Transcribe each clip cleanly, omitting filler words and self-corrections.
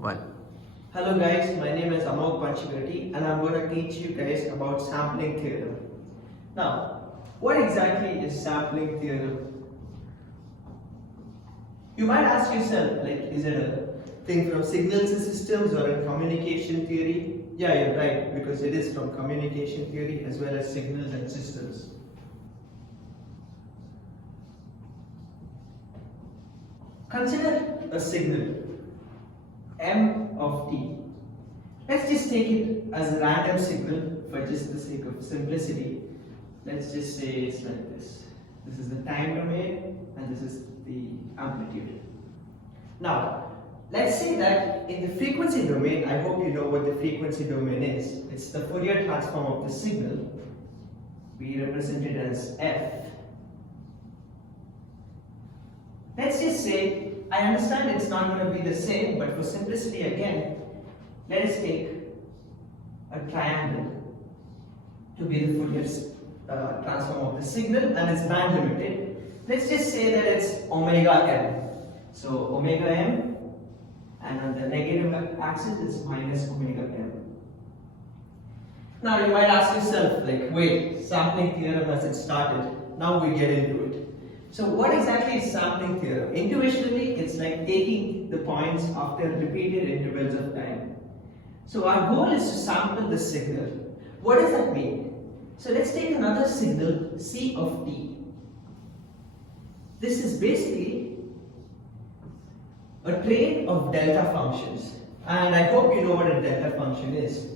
One. Hello guys, my name is Amok Panchagati and I'm going to teach you guys about sampling theorem. Now, what exactly is sampling theorem? You might ask yourself, is it a thing from signals and systems or in communication theory? Yeah, you're right, because it is from communication theory as well as signals and systems. Consider a signal m of t. Let's just take it as a random signal for just the sake of simplicity. Let's just say it's like this. This is the time domain and this is the amplitude. Now, let's say that in the frequency domain, I hope you know what the frequency domain is. It's the Fourier transform of the signal. We represent it as f. Let's just say, I understand it's not going to be the same, but for simplicity again, let us take a triangle to be the Fourier transform of the signal and it's band limited. Let's just say that it's omega m. So omega m, and on the negative axis is minus omega m. Now you might ask yourself, wait, sampling theorem has it started? Now we get into it. So what exactly is sampling theorem? Intuitionally, it's like taking the points after repeated intervals of time. So our goal is to sample the signal. What does that mean? So let's take another signal, c of t. This is basically a train of delta functions. And I hope you know what a delta function is.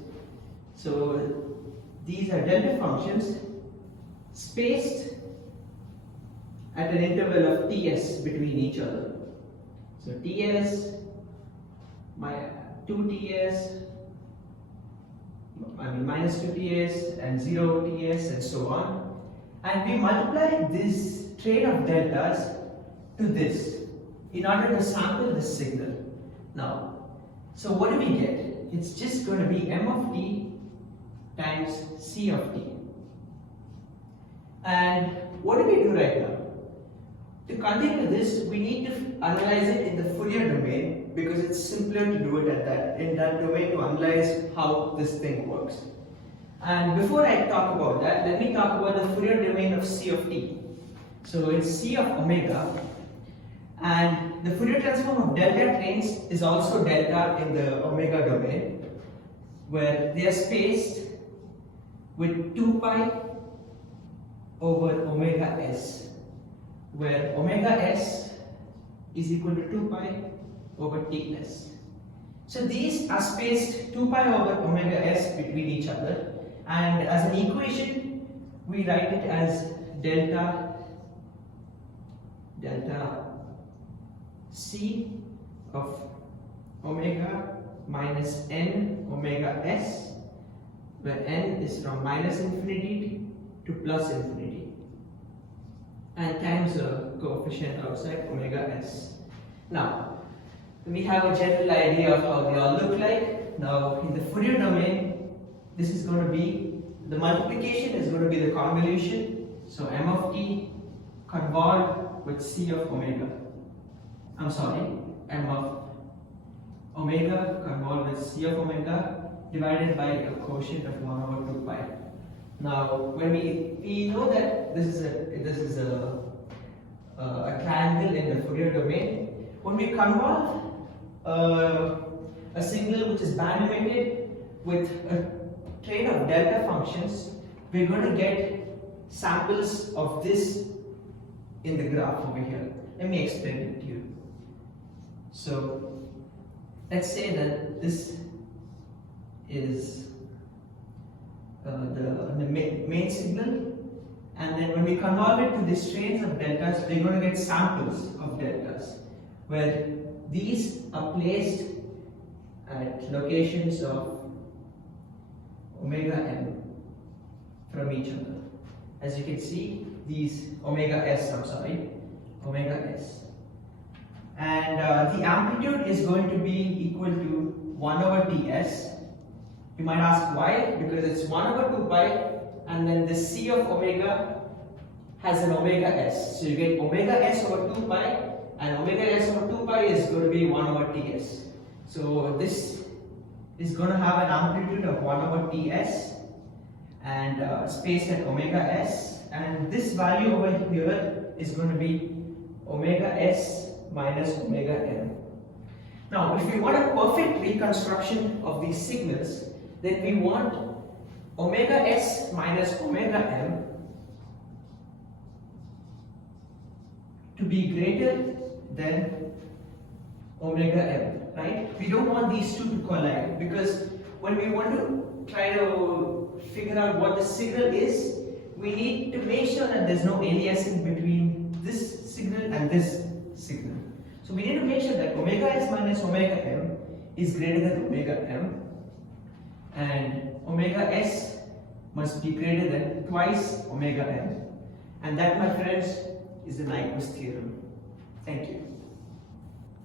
So these are delta functions spaced at an interval of ts between each other. So ts, my 2ts, minus 2ts and 0ts and so on. And we multiply this train of deltas to this in order to sample this signal. Now, so what do we get? It's just going to be m of t times c of t. And what do we do right now? To continue this, we need to analyze it in the Fourier domain because it's simpler to do it in that domain to analyze how this thing works. And before I talk about that, let me talk about the Fourier domain of c of t. So it's c of omega, and the Fourier transform of delta trains is also delta in the omega domain, where they are spaced with 2 pi over omega s, where omega s is equal to 2 pi over ts. So these are spaced 2 pi over omega s between each other, and as an equation we write it as delta c of omega minus n omega s, where n is from minus infinity to plus infinity, and times a coefficient outside omega s. Now, we have a general idea of how they all look like. Now, in the Fourier domain, this is going to be, the multiplication is going to be the convolution. So, m of t convolved with c of omega. M of omega convolved with c of omega divided by a quotient of 1 over 2 pi. Now, when we know that this is a triangle in the Fourier domain, when we convolve a signal which is band limited with a train of delta functions, we're going to get samples of this in the graph over here. Let me explain it to you. So, let's say that this is the main signal, and then when we convolve it to these trains of deltas, we're going to get samples of deltas, where these are placed at locations of omega m from each other. As you can see, these omega s, and the amplitude is going to be equal to 1 over ts. You might ask why? Because it's 1 over 2 pi, and then the c of omega has an omega s. So you get omega s over 2 pi, and omega s over 2 pi is going to be 1 over ts. So this is going to have an amplitude of 1 over Ts and space at omega s, and this value over here is going to be omega s minus omega m. Now, if we want a perfect reconstruction of these signals, then we want omega s minus omega m to be greater than omega m, right? We don't want these two to collide, because when we want to try to figure out what the signal is, we need to make sure that there's no aliasing between this signal and this signal. So we need to make sure that omega s minus omega m is greater than omega m, and omega s must be greater than twice omega m, and that, my friends, is the Nyquist theorem. Thank you.